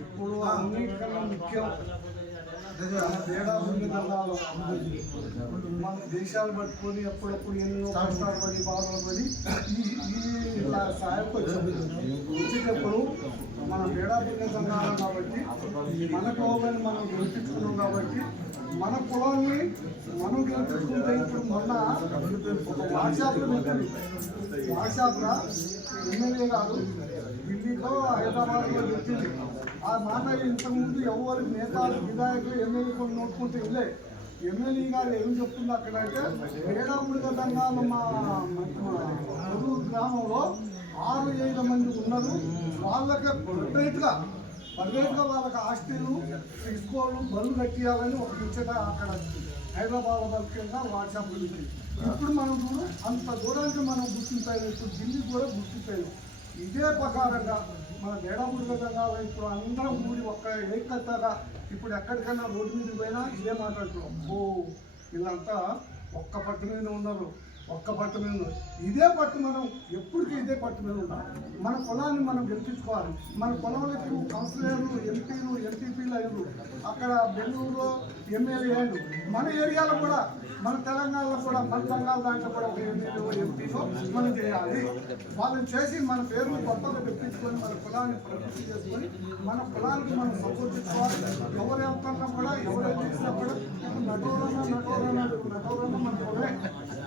ఇప్పుడు అన్నిటికన్నా ముఖ్యం తేడా దండాలు. మన దేశాలు పట్టుకొని ఎప్పుడప్పుడు ఎన్నో కష్టాలు పడి బాధలు పడి ఈ సాయంకి వచ్చేటప్పుడు మన తేడా దండాలు కాబట్టి మన కులాన్ని మనం గెలిపించుకున్నాం కాబట్టి మన కులాన్ని మనం గెలిపించుకుంటే ఇప్పుడు మొన్న ఒక వాట్సాప్లో పెట్టండి. వాట్సాప్లో ఎమ్మెల్యే గారు ఢిల్లీలో హైదరాబాద్లో పెట్టింది. ఆ మాట ఇంతకుముందు ఎవరు నేతలు విధాయకులు ఎమ్మెల్యే కొన్ని నోటుకుంటే వెళ్ళే ఎమ్మెల్యే గారు ఏం చెప్తుంది అక్కడ అంటే ఏడాముడిగా దండాలు మా పొరుగు గ్రామంలో 6-7 మంది ఉన్నారు. వాళ్ళకి ప్రైవేట్గా వాళ్ళకి ఆస్తిలు తీసుకోవడం బళ్ళు కట్టియాలని ఒక ముచ్చట అక్కడ హైదరాబాద్ బతికేగా వాట్సాప్ ఇప్పుడు మనం అంత దూరానికి మనం గుర్తింపాము. ఇప్పుడు ఢిల్లీకి కూడా గుర్తింపాము. ఇదే ప్రకారంగా మన ఏడాముడిగా దండాలు ఇప్పుడు అందరం కూడి ఒక్క ఏకత్తగా ఇప్పుడు ఎక్కడికైనా రోడ్డు మీద పోయినా ఇదే మాట్లాడుతున్నాం. వీళ్ళంతా ఒక్క పట్టు మీద ఉన్నారు, ఒక్క పట్టు మీద ఉన్నారు. ఇదే పట్టు మనం ఎప్పటికీ ఇదే పట్టు మీద ఉండాలి. మన పొలాన్ని మనం గెలిపించుకోవాలి. మన పొలంలో కౌన్సిలర్లు, ఎంపీలు, ఎంపీపీలు అయ్యారు. అక్కడ బెంగళూరులో ఎమ్మెల్యే అయ్యారు. మన ఏరియాలో కూడా మన తెలంగాణలో కూడా మన బంగాళ దాంట్లో కూడా ఒక ఎమ్మెల్యే ఎంపీలో మనం చేయాలి. వాళ్ళని చేసి మన పేరును గొప్పగా తెప్పించుకొని మన కులాన్ని ప్రతిష్ఠ చేసుకొని మన కులానికి మనం సపోర్టించుకోవాలి. ఎవరు వెళ్తున్నా కూడా ఎవరు చేసినా కూడా నటోరన్న మన కులమే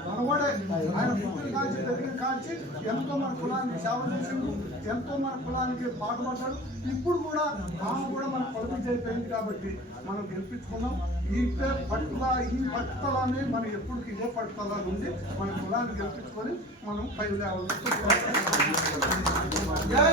మనవాడే. ఆయన పుట్టిన కాల్చి పెరిగిన కాల్చి ఎంతో మన కులానికి సేవ చేసిండు, ఎంతో మన కులానికి పాటుపడ్డాడు. ఇప్పుడు కూడా ఆమె కూడా మన పొలిటిక్ అయిపోయింది కాబట్టి మనం గెలిపించుకున్నాం. ఈ పట్టుదలని మనం ఎప్పటికి ఇదే పట్టుదల ఉంది. మన కులాన్ని గెలిపించుకొని మనం పై లేవాలి.